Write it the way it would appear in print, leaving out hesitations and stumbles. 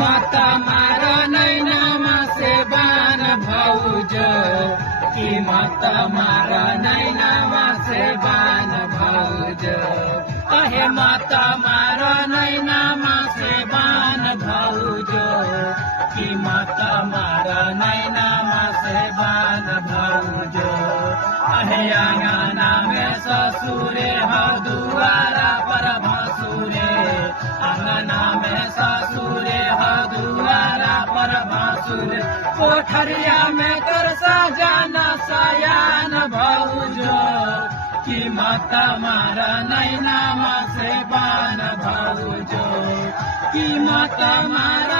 मत मार नैनामा से बान भाउज कि मत मार नैनामा से बान भाउज कहे मत मार नैनामा से बान भाउज कि मत मार नैनामा से बान भाउज अहे आंगना में ससुरे दुआरा पर भासुरे आंगना में ससुरे दुआरा पर भासुरे कोठरिया में तोर सजाना सयान भाउज कि मत मार नैनामा से बान भाउज कि मत मार